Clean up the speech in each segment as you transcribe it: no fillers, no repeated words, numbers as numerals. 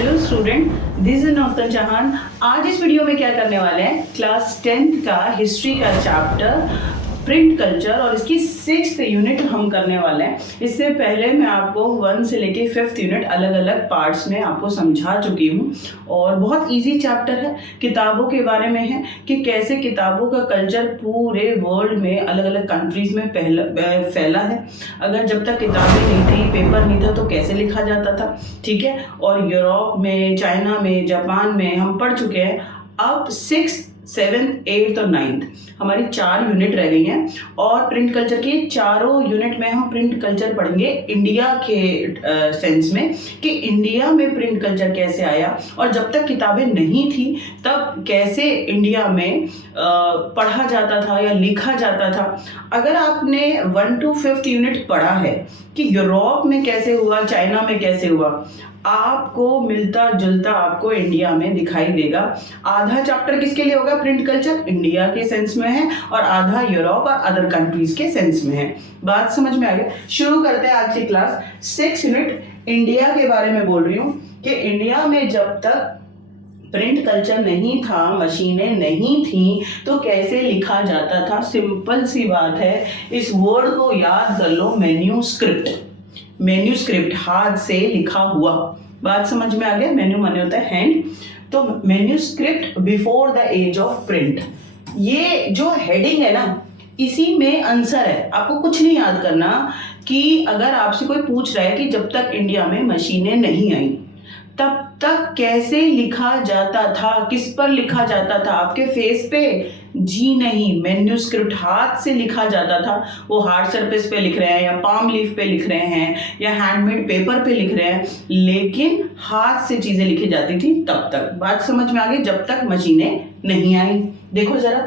Hello student, this is Nautan जहान। आज इस वीडियो में क्या करने वाले हैं, क्लास 10th का हिस्ट्री का चैप्टर प्रिंट कल्चर और इसकी 6th यूनिट हम करने वाले हैं। इससे पहले मैं आपको 1 से लेके 5th यूनिट अलग अलग पार्ट्स में आपको समझा चुकी हूँ और बहुत इजी चैप्टर है। किताबों के बारे में है कि कैसे किताबों का कल्चर पूरे वर्ल्ड में अलग अलग कंट्रीज में फैला है। अगर जब तक किताबें नहीं थी, पेपर नहीं था, तो कैसे लिखा जाता था, ठीक है। और यूरोप में, चाइना में, जापान में हम पढ़ चुके हैं। अब 6th, 7th, 8th और 9th हमारी 4 यूनिट रह गई हैं और प्रिंट कल्चर की चारों यूनिट में हम प्रिंट कल्चर पढ़ेंगे इंडिया के सेंस में कि इंडिया में प्रिंट कल्चर कैसे आया और जब तक किताबें नहीं थी तब कैसे इंडिया में पढ़ा जाता था या लिखा जाता था। अगर आपने 1 to 5th यूनिट पढ़ा है कि यूरोप में कैसे हुआ, चाइना में कैसे हुआ, आपको मिलता जुलता आपको इंडिया में दिखाई देगा। आधा चैप्टर किसके लिए होगा, प्रिंट कल्चर इंडिया के सेंस में है और आधा यूरोप और अदर कंट्रीज के सेंस में है। बात समझ में आ गया। शुरू करते हैं आज की क्लास। 6 यूनिट इंडिया के बारे में बोल रही हूँ कि इंडिया में जब तक प्रिंट कल्चर नहीं था, मशीनें नहीं थी, तो कैसे लिखा जाता था। सिंपल सी बात है, इस वर्ड को याद कर लो, मैन्यूस्क्रिप्ट। मैन्यूस्क्रिप्ट हाथ से लिखा हुआ। बात समझ में आ गया। मेन्यू माने होता है हैंड, तो manuscript before the age of print. ये जो हेडिंग है ना, इसी में आंसर है। आपको कुछ नहीं याद करना कि अगर आपसे कोई पूछ रहा है कि जब तक इंडिया में मशीनें नहीं आई तब तक कैसे लिखा जाता था, किस पर लिखा जाता था, आपके फेस पे? जी नहीं, मैन्यूस्क्रिप्ट हाथ से लिखा जाता था। वो हार्ड सरफेस पे लिख रहे हैं या पाम लीफ पे लिख रहे हैं या हैंडमेड पेपर पे लिख रहे हैं, लेकिन हाथ से चीजें लिखी जाती थी तब तक। बात समझ में आ गई, जब तक मशीनें नहीं आई। देखो जरा,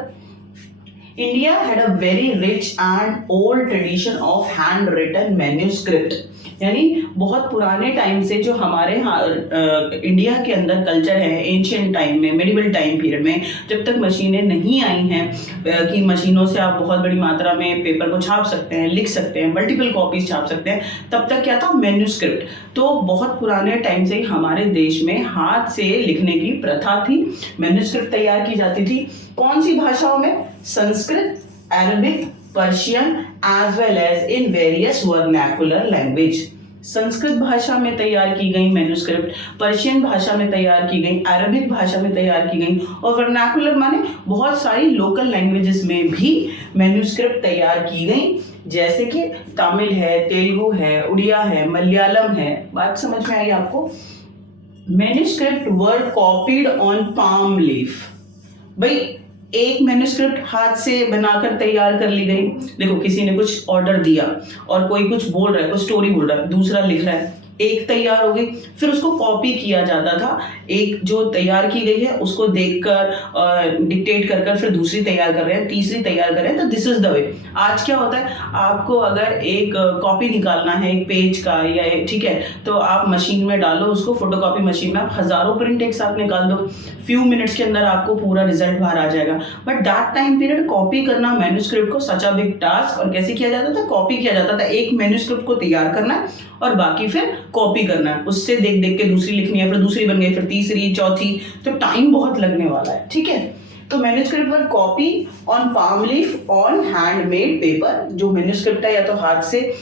India had a very rich and old tradition of hand written manuscript. यानी बहुत पुराने टाइम से जो हमारे इंडिया के अंदर कल्चर है, एंशियंट टाइम में, मेडिवल टाइम पीरियड में, जब तक मशीनें नहीं आई हैं कि मशीनों से आप बहुत बड़ी मात्रा में पेपर को छाप सकते हैं, लिख सकते हैं, मल्टीपल कॉपीज छाप सकते हैं, तब तक क्या था, मैन्यूस्क्रिप्ट। तो बहुत पुराने टाइम से ही हमारे देश में हाथ से लिखने की प्रथा थी। मैन्यूस्क्रिप्ट तैयार की जाती थी कौन सी भाषाओं में? Sanskrit, Arabic, Persian as well as in various vernacular language. Sanskrit भाषा में तैयार की गई मैन्यूस्क्रिप्ट, पर्शियन भाषा में तैयार की गई, अरबिक भाषा में तैयार की गई और वर्नाकुलर माने बहुत सारी लोकल लैंग्वेजेस में भी मैन्यूस्क्रिप्ट तैयार की गई, जैसे कि तमिल है, तेलुगु है, उड़िया है, मलयालम है। बात समझ में आई आपको? Manuscript were copied on palm leaf. भाई एक मैन्यूस्क्रिप्ट हाथ से बनाकर तैयार कर ली गई। देखो, किसी ने कुछ ऑर्डर दिया और कोई कुछ बोल रहा है, कोई स्टोरी बोल रहा है, दूसरा लिख रहा है, एक तैयार हो गई, फिर उसको कॉपी किया जाता था। एक जो तैयार की गई है उसको देखकर डिक्टेट कर कर फिर दूसरी तैयार कर रहे हैं, तीसरी तैयार कर रहे हैं, तो दिस इज द वे। आज क्या होता है, आपको अगर एक कॉपी निकालना है एक पेज का या ठीक है, तो आप मशीन में डालो उसको, फोटोकॉपी मशीन में आप हजारों प्रिंट एक साथ निकाल दो, फ्यू मिनट्स के अंदर आपको पूरा रिजल्ट बाहर आ जाएगा। But that time period copy करना मैन्यूस्क्रिप्ट को सच अ बिग टास्क। और कैसे किया जाता था? कॉपी किया जाता था। एक मैन्यूस्क्रिप्ट को तैयार करना है और बाकी फिर कॉपी करना है, उससे देख देख के दूसरी लिखनी है, फिर दूसरी बन गई, फिर तीसरी, चौथी, तो टाइम बहुत लगने वाला है, ठीक है। तो manuscript were copy on palm leaf on handmade paper. जो मैन्यूस्क्रिप्ट है या तो हाथ से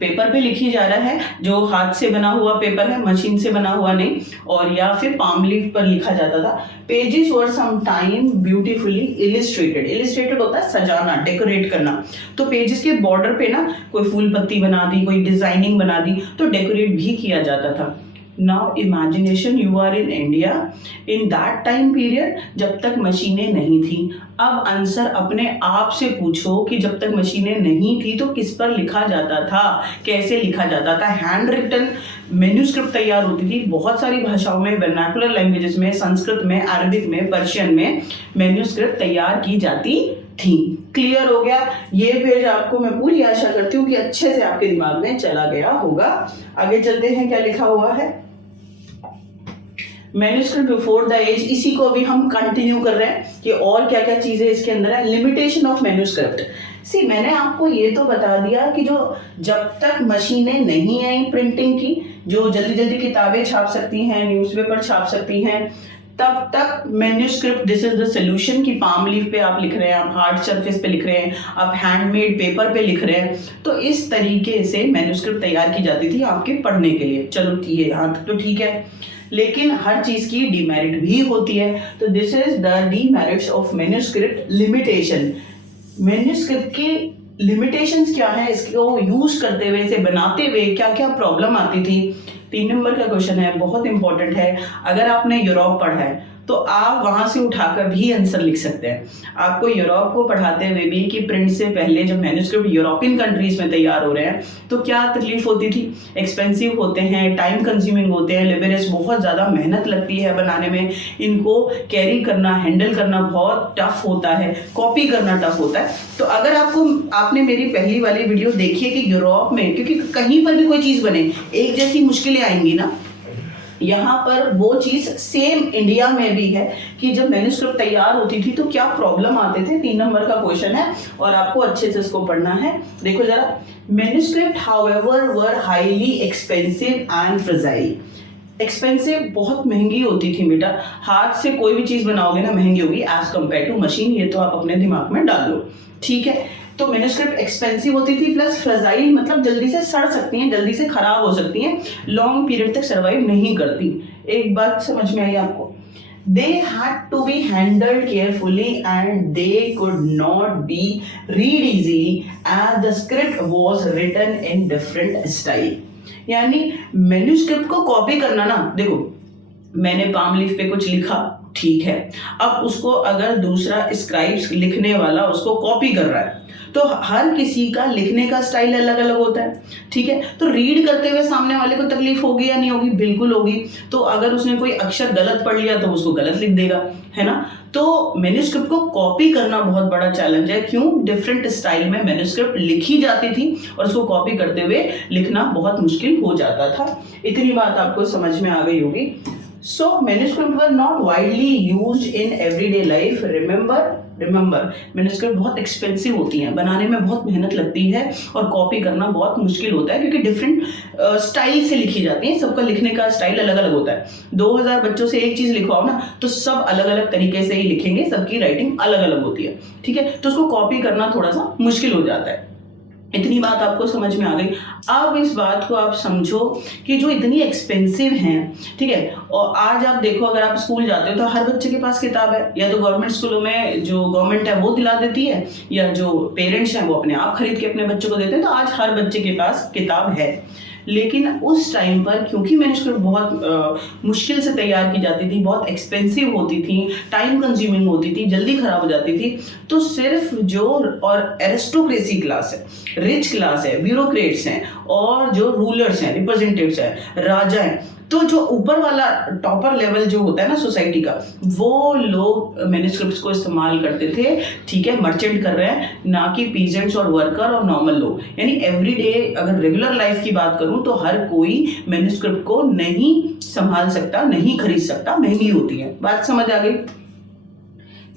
पेपर पे लिखी जा रहा है, जो हाथ से बना हुआ पेपर है, मशीन से बना हुआ नहीं, और या फिर पाम लीफ पर लिखा जाता था। Pages were some time beautifully illustrated. Illustrated होता है सजाना, डेकोरेट करना। तो पेजेस के बॉर्डर पे ना कोई फूल पत्ती बना दी, कोई डिजाइनिंग बना दी, तो डेकोरेट भी किया जाता था। Now imagination, you are in India in that time period जब तक मशीनें नहीं थी। अब आंसर अपने आप से पूछो कि जब तक मशीनें नहीं थी तो किस पर लिखा जाता था, कैसे लिखा जाता था। हैंड रिटन मैन्यूस्क्रिप्ट तैयार होती थी बहुत सारी भाषाओं में, वर्नाकुलर लैंग्वेजेस में, संस्कृत में, अरबिक में, पर्शियन में मैन्यूस्क्रिप्ट तैयार की जाती थी। क्लियर हो गया? ये पेज आपको मैं पूरी आशा करती हूँ कि अच्छे से आपके दिमाग में चला गया होगा। आगे चलते हैं, क्या लिखा हुआ है। मैन्यूस्क्रिप्ट बिफोर द एज, इसी को अभी हम कंटिन्यू कर रहे हैं कि और क्या क्या चीजें इसके अंदर है। Limitation of manuscript. सी, मैंने आपको ये तो बता दिया कि जो जब तक मशीनें नहीं आई प्रिंटिंग की, जो जल्दी जल्दी किताबें छाप सकती हैं, न्यूज़पेपर छाप सकती हैं, तब तक manuscript this is the solution कि पाम लीफ पे आप लिख रहे हैं, आप हार्ड सरफेस पे लिख रहे हैं, आप हैंडमेड पेपर पे लिख रहे हैं, तो इस तरीके से मैन्यूस्क्रिप्ट तैयार की जाती थी आपके पढ़ने के लिए। चलो ठीक है, यहाँ तक तो ठीक है, लेकिन हर चीज़ की डीमेरिट भी होती है। तो this is the demerits of manuscript limitation. Manuscript की लिमिटेशंस क्या है, इसको यूज करते हुए, इसे बनाते हुए क्या क्या प्रॉब्लम आती थी। 3 नंबर का क्वेश्चन है, बहुत इंपॉर्टेंट है। अगर आपने यूरोप पढ़ा है तो आप वहां से उठाकर भी आंसर लिख सकते हैं। आपको यूरोप को पढ़ाते हुए भी कि प्रिंट से पहले जब मैन्यूस्क्रिप्ट यूरोपियन कंट्रीज में तैयार हो रहे हैं तो क्या तकलीफ होती थी, एक्सपेंसिव होते हैं, टाइम कंज्यूमिंग होते हैं, लेबोरियस, बहुत ज़्यादा मेहनत लगती है बनाने में, इनको कैरी करना, हैंडल करना बहुत टफ होता है, कॉपी करना टफ होता है। तो अगर आपने मेरी पहली वाली वीडियो देखी है कि यूरोप में, क्योंकि कहीं पर भी कोई चीज़ बने एक जैसी मुश्किलें आएंगी ना, यहाँ पर वो चीज सेम इंडिया में भी है कि जब मैन्यूस्क्रिप्ट तैयार होती थी तो क्या प्रॉब्लम आते थे। 3 नंबर का क्वेश्चन है और आपको अच्छे से इसको पढ़ना है। देखो जरा, manuscript however were highly expensive and fragile. Expensive, बहुत महंगी होती थी बेटा, हाथ से कोई भी चीज बनाओगे ना महंगी होगी एज कम्पेयर टू मशीन, ये तो आप अपने दिमाग में डाल लो, ठीक है। तो मैन्यूस्क्रिप्ट एक्सपेंसिव होती थी, प्लस फ्रेजाइल मतलब जल्दी से सड़ सकती हैं, जल्दी से खराब हो सकती हैं, लॉन्ग पीरियड तक सर्वाइव नहीं करती। एक बात समझ में आई आपको, they had to be handled carefully and they could not be read easily as the script was written in different style। यानी मैन्यूस्क्रिप्ट को कॉपी करना ना, देखो मैंने पाम लीफ पे कुछ लिखा, ठीक है, अब उसको अगर दूसरा स्क्राइब्स लिखने वाला उसको कॉपी कर रहा है तो हर किसी का लिखने का स्टाइल अलग अलग होता है, ठीक है। तो रीड करते हुए सामने वाले को तकलीफ होगी या नहीं होगी, बिल्कुल होगी। तो अगर उसने कोई अक्षर गलत पढ़ लिया तो उसको गलत लिख देगा, है ना। तो मैन्यूस्क्रिप्ट को कॉपी करना बहुत बड़ा चैलेंज है। क्यों? डिफरेंट स्टाइल में मैन्यूस्क्रिप्ट लिखी जाती थी और उसको कॉपी करते हुए लिखना बहुत मुश्किल हो जाता था। इतनी बात आपको समझ में आ गई होगी। So manuscript were not widely used in everyday life. Remember, manuscript बहुत एक्सपेंसिव होती हैं, बनाने में बहुत मेहनत लगती है और कॉपी करना बहुत मुश्किल होता है क्योंकि डिफरेंट स्टाइल से लिखी जाती है, सबका लिखने का स्टाइल अलग अलग होता है। 2000 बच्चों से एक चीज़ लिखवाओ ना तो सब अलग अलग तरीके से ही लिखेंगे, सबकी राइटिंग अलग अलग होती है, ठीक है। तो उसको कॉपी करना थोड़ा सा मुश्किल हो जाता है। इतनी बात आपको समझ में आ गई। अब इस बात को आप समझो कि जो इतनी एक्सपेंसिव हैं, ठीक है, और आज आप देखो अगर आप स्कूल जाते हो तो हर बच्चे के पास किताब है, या तो गवर्नमेंट स्कूलों में जो गवर्नमेंट है वो दिला देती है, या जो पेरेंट्स हैं वो अपने आप खरीद के अपने बच्चों को देते हैं। तो आज हर बच्चे के पास किताब है। लेकिन उस टाइम पर क्योंकि मैन्यूस्क्रिप्ट बहुत मुश्किल से तैयार की जाती थी, बहुत एक्सपेंसिव होती थी, टाइम कंज्यूमिंग होती थी, जल्दी खराब हो जाती थी, तो सिर्फ जो और एरिस्टोक्रेसी क्लास है, रिच क्लास है, ब्यूरोक्रेट्स हैं और जो रूलर्स हैं, रिप्रेजेंटेटिव्स हैं, राजा हैं, तो जो ऊपर वाला टॉपर लेवल जो होता है ना सोसाइटी का, वो लोग मैन्यूस्क्रिप्ट्स को इस्तेमाल करते थे, ठीक है। मर्चेंट कर रहे हैं, ना कि पीजेंट्स और वर्कर और नॉर्मल लोग। यानी एवरीडे अगर रेगुलर लाइफ की बात करूं तो हर कोई मैन्यूस्क्रिप्ट को नहीं संभाल सकता, नहीं खरीद सकता, महंगी होती है। बात समझ आ गई।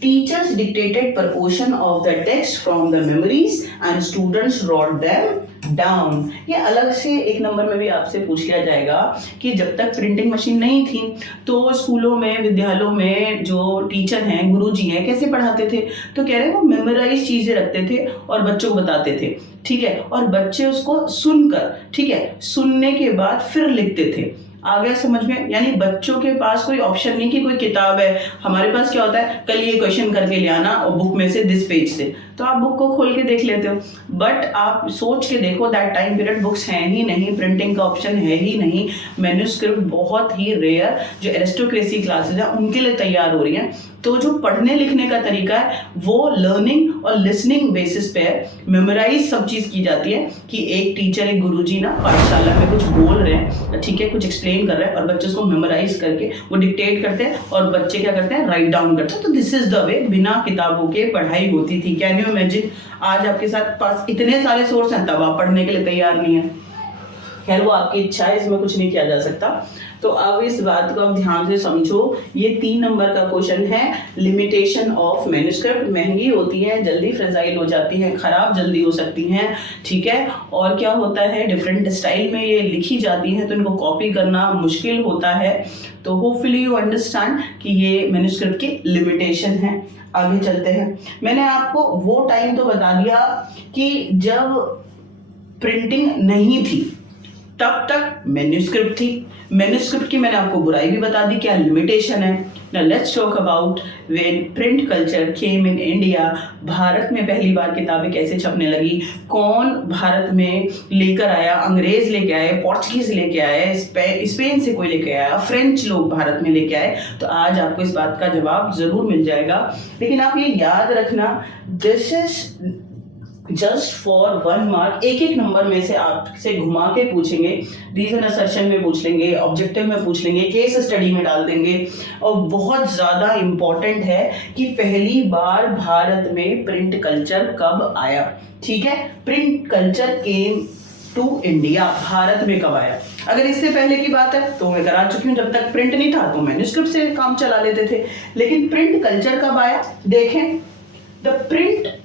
Teachers dictated proportion of the text from the memories and students wrote them down। ये अलग से एक नंबर में भी आपसे पूछ लिया जाएगा कि जब तक प्रिंटिंग मशीन नहीं थी तो स्कूलों में, विद्यालयों में जो टीचर हैं, गुरुजी हैं, कैसे पढ़ाते थे? तो कह रहे हैं वो मेमोराइज चीजें रखते थे और बच्चों को बताते थे, ठीक है, और बच्चे उसको सुनकर, ठीक है, सुनने के बाद फिर लिखते थे। आ गया समझ में? यानी बच्चों के पास कोई ऑप्शन नहीं कि कोई किताब है। हमारे पास क्या होता है, कल ये क्वेश्चन करके ले आना और बुक में से दिस पेज से, तो आप बुक को खोल के देख लेते हो। बट आप सोच के देखो, दैट टाइम पीरियड बुक्स हैं ही नहीं, प्रिंटिंग का ऑप्शन है ही नहीं। मैन्यूस्क्रिप्ट बहुत ही रेयर, जो एरिस्टोक्रेसी क्लासेस हैं उनके लिए तैयार हो रही हैं। तो जो पढ़ने लिखने का तरीका है वो लर्निंग और लिसनिंग बेसिस पे है। मेमोराइज सब चीज़ की जाती है कि एक टीचर, एक गुरुजी ना पाठशाला में कुछ बोल रहे हैं, ठीक है, कुछ एक्सप्लेन कर रहे हैं और बच्चे उसको मेमोराइज करके वो डिक्टेट करते हैं और बच्चे क्या करते हैं, राइट डाउन करते हैं। तो दिस इज द वे बिना किताबों के पढ़ाई होती थी। Can you imagine? आज आपके साथ पास इतने सारे सोर्स हैं तब आप पढ़ने के लिए तैयार नहीं है। खैर वो आपकी इच्छा है, इसमें कुछ नहीं किया जा सकता। तो अब इस बात को आप ध्यान से समझो। ये 3 नंबर का क्वेश्चन है, लिमिटेशन ऑफ मैन्युस्क्रिप्ट। महंगी होती है, जल्दी फ्रेजाइल हो जाती है, खराब जल्दी हो सकती हैं, ठीक है। और क्या होता है, डिफरेंट स्टाइल में ये लिखी जाती हैं, तो इनको कॉपी करना मुश्किल होता है। तो होपफुली यू अंडरस्टैंड कि ये मैन्युस्क्रिप्ट की लिमिटेशन है। आगे चलते हैं। मैंने आपको वो टाइम तो बता दिया कि जब प्रिंटिंग नहीं थी तब तक मैन्युस्क्रिप्ट थी। मैन्युस्क्रिप्ट की मैंने आपको बुराई भी बता दी, क्या लिमिटेशन है। Now let's talk about when print culture came in India. Bharat में पहली बार किताबें कैसे छपने लगी, कौन भारत में लेकर आया, अंग्रेज लेके आए, पोर्चुगीज लेके आए, स्पेन से कोई लेके आया, फ्रेंच लोग भारत में लेके आए। तो आज आपको इस बात का जवाब जरूर मिल जाएगा। लेकिन आप ये याद रखना, this is just for 1 mark. एक एक नंबर में से आपसे घुमा के पूछेंगे, रीजन असर्शन में पूछ लेंगे, ऑब्जेक्टिव में पूछ लेंगे, केस स्टडी में डाल देंगे। और बहुत ज़्यादा इम्पॉर्टेंट है कि पहली बार भारत में प्रिंट कल्चर कब आया, ठीक है। Print culture came to India, Bharat में कब आया। अगर इससे पहले की बात है तो मैं करा चुकी हूँ, जब तक प्रिंट नहीं था तो मैन्युस्क्रिप्ट से काम चला लेते थे। लेकिन प्रिंट कल्चर कब आया, देखें। The printing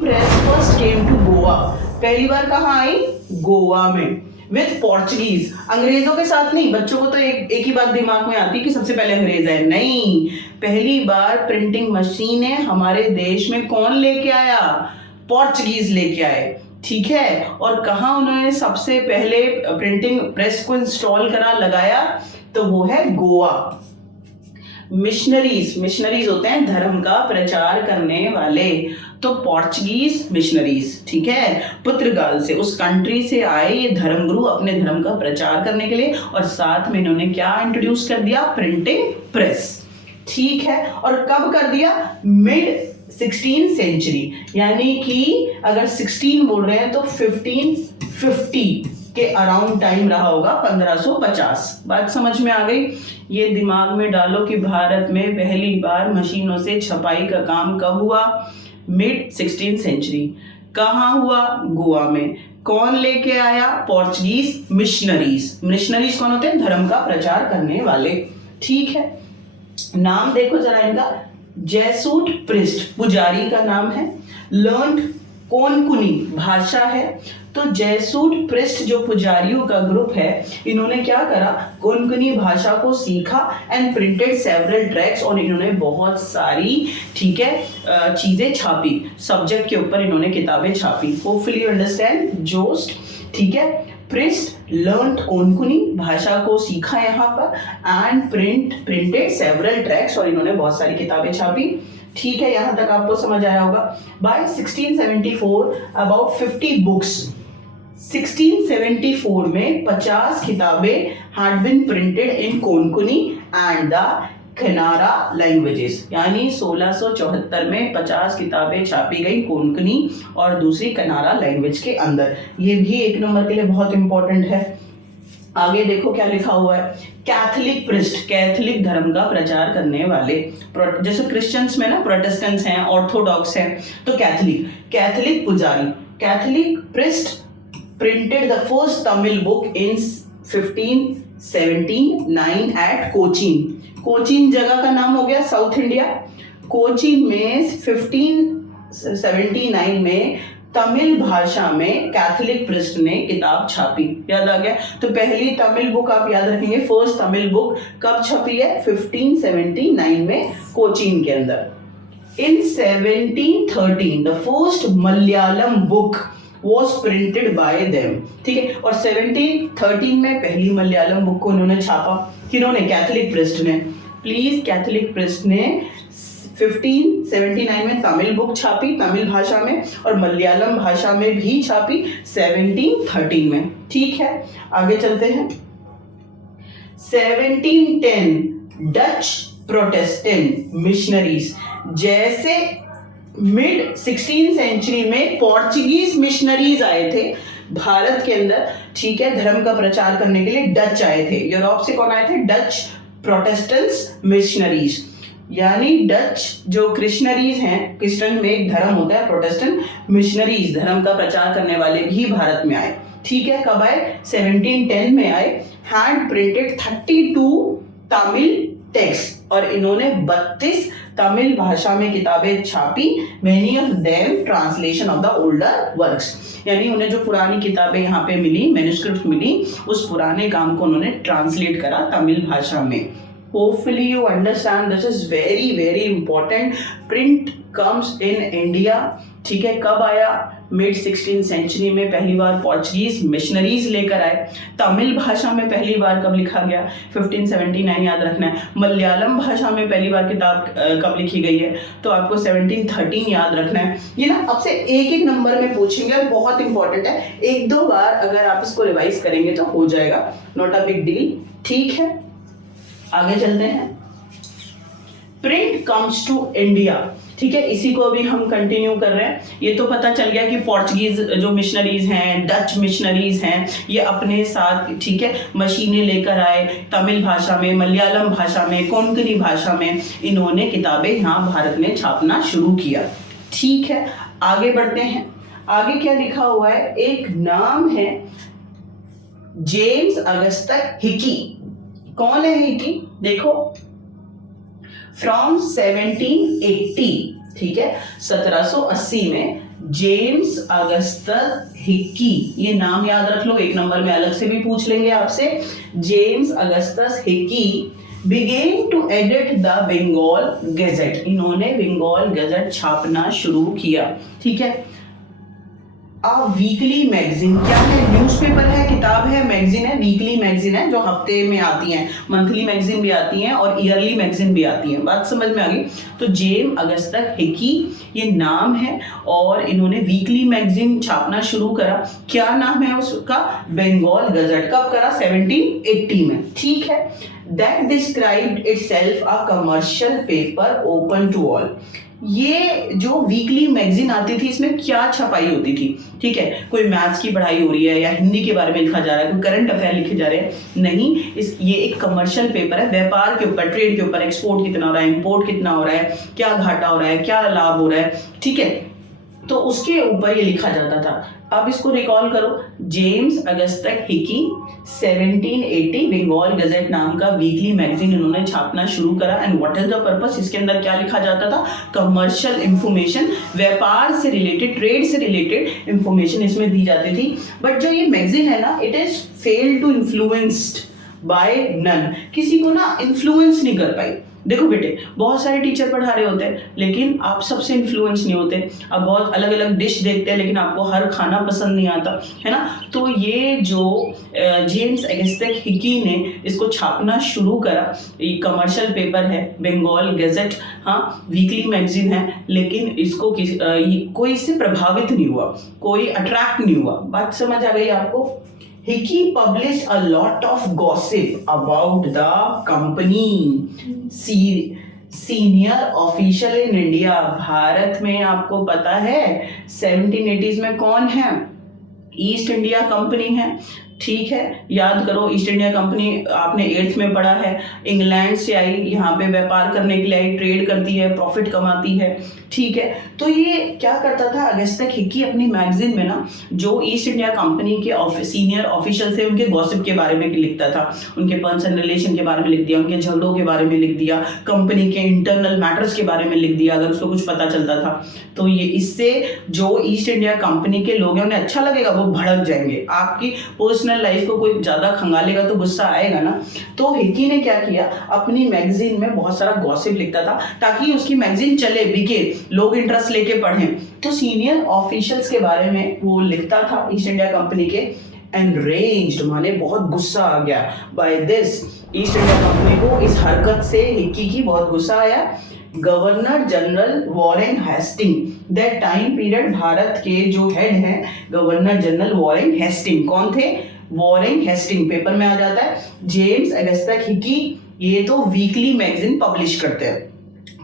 press first came to Goa. पहली बार कहाँ आई, गोवा में, विथ पोर्चुगीज। अंग्रेजों के साथ नहीं। बच्चों को तो एक ही बात दिमाग में आती कि सबसे पहले अंग्रेज आए, नहीं। पहली बार प्रिंटिंग मशीनें हमारे देश में कौन लेके आया, पोर्चुगीज लेके आए, ठीक है। और कहाँ उन्होंने सबसे पहले प्रिंटिंग प्रेस को इंस्टॉल करा, लगाया, तो वो है गोवा। मिशनरीज होते हैं धर्म का प्रचार करने वाले, तो पोर्चुगीज मिशनरीज, ठीक है, पुर्तगाल से, उस कंट्री से आए ये धर्मगुरु अपने धर्म का प्रचार करने के लिए। और साथ में इन्होंने क्या इंट्रोड्यूस कर दिया, प्रिंटिंग प्रेस, ठीक है। और कब कर दिया, मिड 16th सेंचुरी, यानी कि अगर 16 बोल रहे हैं तो 1550 के अराउंड टाइम रहा होगा, 1550। बात समझ में आ गई। ये दिमाग में डालो कि भारत में पहली बार मशीनों से छपाई का काम कब हुआ, मिड 16th सेंचुरी। कहाँ हुआ, गोवा में। कौन लेके आया, पोर्चुगीज मिशनरीज कौन होते हैं, धर्म का प्रचार करने वाले, ठीक है। नाम देखो जरा इनका, जेसूट प्रिस्ट पुजारी का नाम है, लर्न्ड कोनकुनी भाषा है। तो जेसूट प्रिस्ट जो पुजारियों का ग्रुप है, इन्होंने क्या करा, कोनकुनी भाषा को सीखा एंड प्रिंटेड सेवरल ट्रैक्ट्स, और इन्होंने बहुत सारी, ठीक है, चीजें छापी, सब्जेक्ट के ऊपर इन्होंने किताबें छापी। होपफुली यू अंडरस्टैंड जोस्ट, ठीक है। प्रिस्ट लर्न्ड कोनकुनी भाषा को सीखा यहाँ पर एंड प्रिंटेड सेवरल ट्रैक्ट्स, और इन्होंने बहुत सारी किताबें छापी, ठीक है। यहां तक आपको समझ आया होगा। बाय 1674 अबाउट 50 बुक्स, 1674 में 50 किताबें had been printed in Konkani and the Kanara languages, यानी 1674 में 50 किताबें छापी गई कोंकणी और दूसरी कनारा लैंग्वेज के अंदर। ये भी 1 नंबर के लिए बहुत इंपॉर्टेंट है। आगे देखो क्या लिखा हुआ है, कैथोलिक प्रिस्ट, कैथोलिक धर्म का प्रचार करने वाले। जैसे क्रिश्चियंस में ना प्रोटेस्टेंट्स हैं, ऑर्थोडॉक्स हैं, तो कैथोलिक पुजारी, Catholic priest printed the first Tamil book in 1579 at Cochin जगह का नाम हो गया साउथ इंडिया। कोचीन में 1579 में तमिल भाषा में कैथोलिक प्रिस्ट ने किताब छापी, याद आ गया। तो पहली तमिल बुक आप याद रखेंगे, फर्स्ट तमिल बुक कब छपी है, 1579 में कोचीन के अंदर। इन 1713 the first Malayalam book was printed by them, ठीक है। और 1713 में पहली मलयालम बुक को उन्होंने छापा, किन्होंने, कैथोलिक प्रिस्ट ने। प्लीज, कैथोलिक प्रिस्ट ने 1579 में तमिल बुक छापी तमिल भाषा में, और मलयालम भाषा में भी छापी 1713 में, ठीक है। आगे चलते हैं। 1710 डच प्रोटेस्टेंट मिशनरीज, जैसे मिड 16th सेंचुरी में पोर्चुगीज मिशनरीज आए थे भारत के अंदर, ठीक है, धर्म का प्रचार करने के लिए डच आए थे। यूरोप से कौन आए थे, डच प्रोटेस्टेंट्स मिशनरीज, यानी डच जो क्रिश्चियनरीज हैं, क्रिश्चियन में एक धर्म होता है प्रोटेस्टेंट, मिशनरीज धर्म का प्रचार करने वाले भी भारत में आए, ठीक है, कब आए? 1710 में आए। हैंड प्रिंटेड 32 तमिल टेक्स्ट, और इन्होंने 32 तमिल भाषा में किताबें छापी। Many of them translation of the older works, यानी उन्हें जो पुरानी किताबें यहाँ पे मिली, मैन्युस्क्रिप्ट मिली, उस पुराने काम को उन्होंने ट्रांसलेट करा तमिल भाषा में। Hopefully you understand this is very very important. Print comes in India, ठीक है, कब आया? मिड 16th सेंचुरी में पहली बार पोर्चुगीज मिशनरीज लेकर आए। तमिल भाषा में पहली बार कब लिखा गया? 1579 याद रखना है। मलयालम भाषा में पहली बार किताब कब लिखी गई है? तो आपको 1713 याद रखना है। ये ना आपसे एक एक नंबर में पूछेंगे और बहुत इंपॉर्टेंट है, एक दो बार अगर आप इसको रिवाइज करेंगे तो हो जाएगा, नॉट अ बिग डील, ठीक है। आगे चलते हैं। प्रिंट कम्स टू इंडिया, ठीक है, इसी को अभी हम कंटिन्यू कर रहे हैं। ये तो पता चल गया कि पोर्चुगीज जो मिशनरीज हैं, डच मिशनरीज हैं, ये अपने साथ, ठीक है, मशीनें लेकर आए। तमिल भाषा में, मलयालम भाषा में, कोंकणी भाषा में इन्होंने किताबें यहाँ भारत में छापना शुरू किया, ठीक है। आगे बढ़ते हैं। आगे क्या लिखा हुआ है? एक नाम है जेम्स अगस्टस हिकी। कौन है हिकी? देखो, फ्रॉम 1780, ठीक है, 1780 में जेम्स अगस्टस हिकी, ये नाम याद रख लो, एक नंबर में अलग से भी पूछ लेंगे आपसे। James Augustus Hicky began to edit the Bengal Gazette, इन्होंने बंगाल गजट छापना शुरू किया, ठीक है। वीकली मैगजीन क्या है? न्यूज़पेपर है, किताब है, मैगजीन है, वीकली मैगजीन है जो हफ्ते में आती हैं, मंथली मैगजीन भी आती हैं और ईयरली मैगजीन भी आती है। बात समझ में आ गई? तो जेम्स अगस्टस हिकी ये नाम है और इन्होंने वीकली मैगजीन छापना शुरू करा। क्या नाम है उसका? बंगाल गजट। कब करा? 1780 में, ठीक है। That described itself a commercial paper open to all. ये जो वीकली मैगजीन आती थी, इसमें क्या छपाई होती थी? ठीक है, कोई मैथ्स की पढ़ाई हो रही है या हिंदी के बारे में लिखा जा रहा है, कोई करंट अफेयर लिखे जा रहे हैं, नहीं, ये एक कमर्शियल पेपर है, व्यापार के ऊपर, ट्रेड के ऊपर, एक्सपोर्ट कितना हो रहा है, इंपोर्ट कितना हो रहा है, क्या घाटा हो रहा है, क्या लाभ हो रहा है, ठीक है, तो उसके ऊपर ये लिखा जाता था। अब इसको रिकॉल करो, James Augustus Hicky 1780 Bengal gazette नाम का वीकली मैगजीन इन्होंने छापना शुरू करा। And what is the purpose? इसके अंदर क्या लिखा जाता था? कमर्शियल इंफॉर्मेशन, व्यापार से रिलेटेड, ट्रेड से रिलेटेड इंफॉर्मेशन इसमें दी जाती थी। बट जो ये मैगजीन है ना, it is fail to influenced by none, किसी को ना इन्फ्लुएंस नहीं कर पाई। देखो बेटे, बहुत सारे टीचर पढ़ा रहे होते हैं लेकिन आप सबसे इन्फ्लुएंस नहीं होते। आप बहुत अलग अलग डिश देखते हैं लेकिन आपको हर खाना पसंद नहीं आता, है ना। तो ये जो जेम्स अगस्टस हिकी ने इसको छापना शुरू करा, ये कमर्शियल पेपर है, बंगाल गजट, हाँ, वीकली मैगजीन है, लेकिन इसको कोई इससे प्रभावित नहीं हुआ, कोई अट्रैक्ट नहीं हुआ। बात समझ आ गई आपको? Hickey published a lot of gossip about the company. Senior official in India, Bharat में आपको पता है 1780s में कौन है? ईस्ट इंडिया कंपनी है, ठीक है, याद करो। ईस्ट इंडिया कंपनी आपने 8th में पढ़ा है, इंग्लैंड से आई, यहाँ पे व्यापार करने के लिए आई, ट्रेड करती है, प्रॉफिट कमाती है, ठीक है। तो ये क्या करता था? अगस्टस हिकी अपनी मैगजीन में ना जो ईस्ट इंडिया कंपनी के सीनियर ऑफिशियल थे उनके गॉसिप के बारे में लिखता था, उनके पर्सनल रिलेशन के बारे में लिख दिया, उनके झगड़ों के बारे में लिख दिया, कंपनी के इंटरनल मैटर्स के बारे में लिख दिया अगर उसको कुछ पता चलता था। तो ये इससे जो ईस्ट इंडिया कंपनी के लोग हैं उन्हें अच्छा लगेगा, वो भड़क जाएंगे। आपकी पर्सनल लाइफ को कोई ज्यादा खंगालेगा तो गुस्सा आएगा ना। तो हिकी ने क्या किया, अपनी मैगजीन में बहुत सारा गॉसिप लिखता था ताकि उसकी मैगजीन चले, बिके, लोग इंटरेस्ट लेके पढ़ें। तो सीनियर ऑफिशियल्स के बारे में वो लिखता था ईस्ट इंडिया कंपनी के। एनरेज्ड माने बहुत गुस्सा आ गया by this, East India Company को इस हरकत से हिकी की बहुत गुस्सा आया। Governor general Warren Hasting, that time period Bharat के जो हेड हैं गवर्नर जनरल वॉरेन हेस्टिंग, कौन थे? वॉरेन हेस्टिंग, पेपर में आ जाता है। जेम्स अगस्टस हिकी ये तो वीकली मैगजीन पब्लिश करते हैं,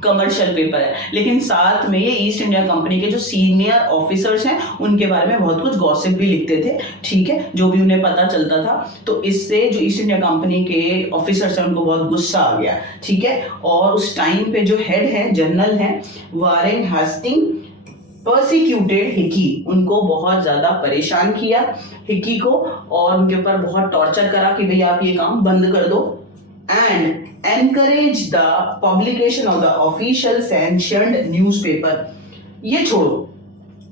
कमर्शियल पेपर है, लेकिन साथ में ये ईस्ट इंडिया कंपनी के जो सीनियर ऑफिसर्स हैं उनके बारे में बहुत कुछ गॉसिप भी लिखते थे, ठीक है, जो भी उन्हें पता चलता था। तो इससे जो ईस्ट इंडिया कंपनी के ऑफिसर्स हैं उनको बहुत गुस्सा आ गया, ठीक है। और उस टाइम पे जो हेड है, जनरल है वॉरेन हेस्टिंग, परसिक्यूटेड हिकी, उनको बहुत ज्यादा परेशान किया हिकी को, और उनके ऊपर बहुत टॉर्चर करा कि भाई आप ये काम बंद कर दो, and encourage the publication of the official sanctioned newspaper. ये छोड़ो,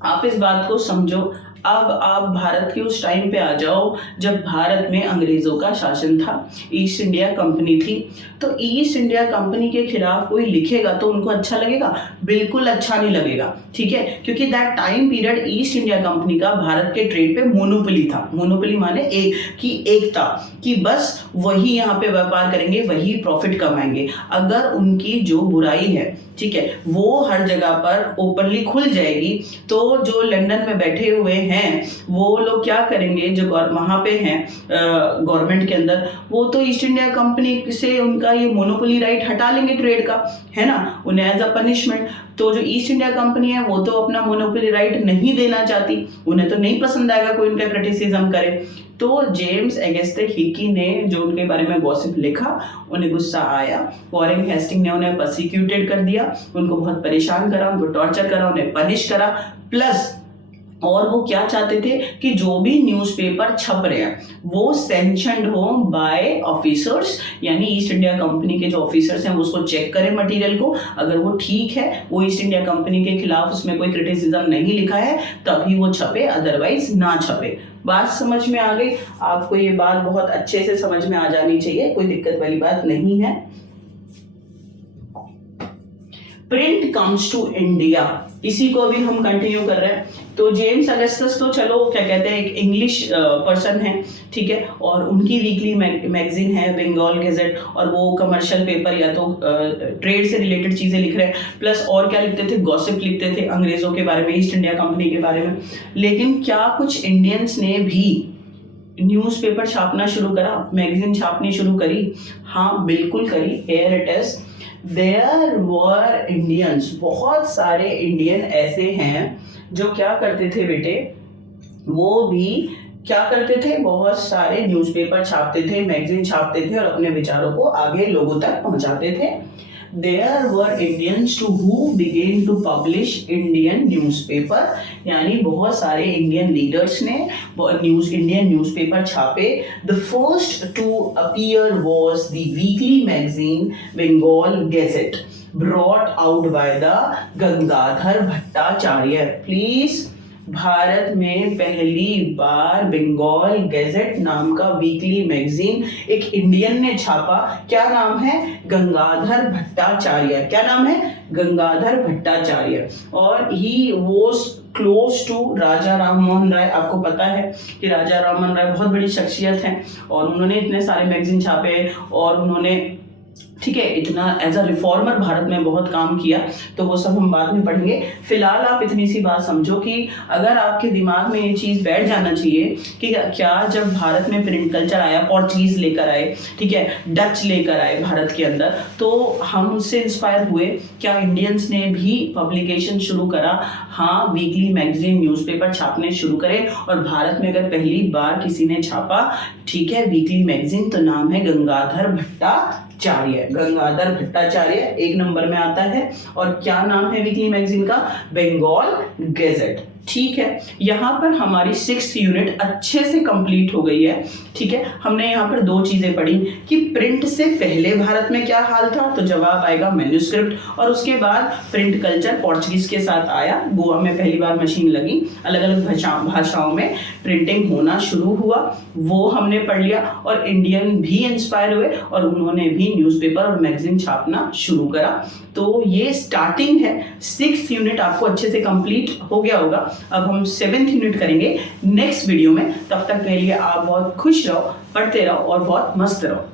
आप इस बात को समझो। अब आप भारत के उस टाइम पे आ जाओ जब भारत में अंग्रेजों का शासन था, ईस्ट इंडिया कंपनी थी। तो ईस्ट इंडिया कंपनी के खिलाफ कोई लिखेगा तो उनको अच्छा लगेगा? बिल्कुल अच्छा नहीं लगेगा, ठीक है, क्योंकि that time period east India company का भारत के ट्रेड पे मोनोपोली था। मोनोपोली माने एकता, कि बस वही यहाँ पे व्यापार करेंगे, वही प्रॉफिट कमाएंगे। अगर उनकी जो बुराई है, ठीक है, वो हर जगह पर ओपनली खुल जाएगी तो जो लंदन में बैठे हुए हैं वो लोग क्या करेंगे, जो वहां पे हैं गवर्नमेंट के अंदर, वो तो ईस्ट इंडिया कंपनी से उनका ये मोनोपोली राइट हटा लेंगे ट्रेड का, है ना, उन्हें एज अ पनिशमेंट। तो जो ईस्ट इंडिया कंपनी है वो तो अपना मोनोपोली राइट नहीं देना चाहती, उन्हें तो नहीं पसंद आएगा कोई उनका क्रिटिसिज्म करे। तो जेम्स अगस्ते हिकी ने जो उनके बारे में गॉसिप लिखा, उन्हें गुस्सा आया। वॉरेन हेस्टिंग ने उन्हें परसिक्यूटेड कर दिया, उनको बहुत परेशान करा, उनको टॉर्चर करा, उन्हें पनिश करा। प्लस और वो क्या चाहते थे कि जो भी न्यूज़पेपर छप रहे हैं वो सैंक्शन्ड हो बाय ऑफिसर्स, यानी ईस्ट इंडिया कंपनी के जो ऑफिसर्स हैं वो उसको चेक करें मटेरियल को, अगर वो ठीक है, वो ईस्ट इंडिया कंपनी के खिलाफ उसमें कोई क्रिटिसिज्म नहीं लिखा है, तभी वो छपे, अदरवाइज ना छपे। बात समझ में आ गई? आपको ये बात बहुत अच्छे से समझ में आ जानी चाहिए, कोई दिक्कत वाली बात नहीं है। प्रिंट कम्स टू इंडिया, इसी को अभी हम कंटिन्यू कर रहे हैं। तो जेम्स अगस्टस तो चलो क्या कहते हैं, एक इंग्लिश पर्सन है, ठीक है, और उनकी वीकली मैगजीन है बंगाल गैजेट, और वो कमर्शियल पेपर या तो ट्रेड से रिलेटेड चीजें लिख रहे हैं, प्लस और क्या लिखते थे, गॉसिप लिखते थे अंग्रेजों के बारे में, ईस्ट इंडिया कंपनी के बारे में। लेकिन क्या कुछ इंडियंस ने भी न्यूज़पेपर छापना शुरू करा, मैगजीन छापनी शुरू करी? हाँ बिल्कुल करी। Here it is, there were Indians, बहुत सारे इंडियन ऐसे हैं जो क्या करते थे बेटे, वो भी क्या करते थे, बहुत सारे न्यूज़पेपर छापते थे, मैगजीन छापते थे और अपने विचारों को आगे लोगों तक पहुंचाते थे। There were Indians to who began to publish Indian newspaper, यानी बहुत सारे इंडियन लीडर्स ने इंडियन न्यूज़पेपर छापे। The first to appear was the weekly magazine Bengal Gazette, brought out by the Gangadhar Bhattacharya. Please, Bharat में पहली बार बंगाल गैजेट नाम का वीकली मैगजीन एक इंडियन ने छापा। क्या नाम है? गंगाधर भट्टाचार्य। क्या नाम है? गंगाधर भट्टाचार्य। और he was close to Raja Rammohan Roy. आपको पता है कि राजा राममोहन राय बहुत बड़ी शख्सियत हैं और उन्होंने इतने सारे मैगजीन छापे और उन्होंने, ठीक है, इतना एज अ रिफॉर्मर भारत में बहुत काम किया। तो वो सब हम बाद में पढ़ेंगे। फिलहाल आप इतनी सी बात समझो कि अगर आपके दिमाग में ये चीज़ बैठ जाना चाहिए कि क्या जब भारत में प्रिंट कल्चर आया, पोर्चुगीज लेकर आए, ठीक है, डच लेकर आए भारत के अंदर, तो हम उससे इंस्पायर हुए। क्या इंडियंस ने भी पब्लिकेशन शुरू करा? हाँ, वीकली मैगजीन न्यूज़पेपर छापने शुरू करे। और भारत में अगर पहली बार किसी ने छापा, ठीक है, वीकली मैगजीन, तो नाम है गंगाधर भट्टाचार्य। गंगाधर भट्टाचार्य एक नंबर में आता है। और क्या नाम है वीकली मैगजीन का? बंगाल गैजेट। ठीक है, यहाँ पर हमारी 6th यूनिट अच्छे से कंप्लीट हो गई है। ठीक है, हमने यहाँ पर 2 चीजें पढ़ी कि प्रिंट से पहले भारत में क्या हाल था, तो जवाब आएगा मैन्युस्क्रिप्ट। और उसके बाद प्रिंट कल्चर पोर्चुगीज के साथ आया, गोवा में पहली बार मशीन लगी, अलग अलग भाषाओं में प्रिंटिंग होना शुरू हुआ, वो हमने पढ़ लिया। और इंडियन भी इंस्पायर हुए और उन्होंने भी न्यूज़पेपर और मैगजीन छापना शुरू करा। तो ये स्टार्टिंग है। 6th यूनिट आपको अच्छे से कंप्लीट हो गया होगा। अब हम 7th यूनिट करेंगे नेक्स्ट वीडियो में। तब तक के लिए आप बहुत खुश रहो, पढ़ते रहो और बहुत मस्त रहो।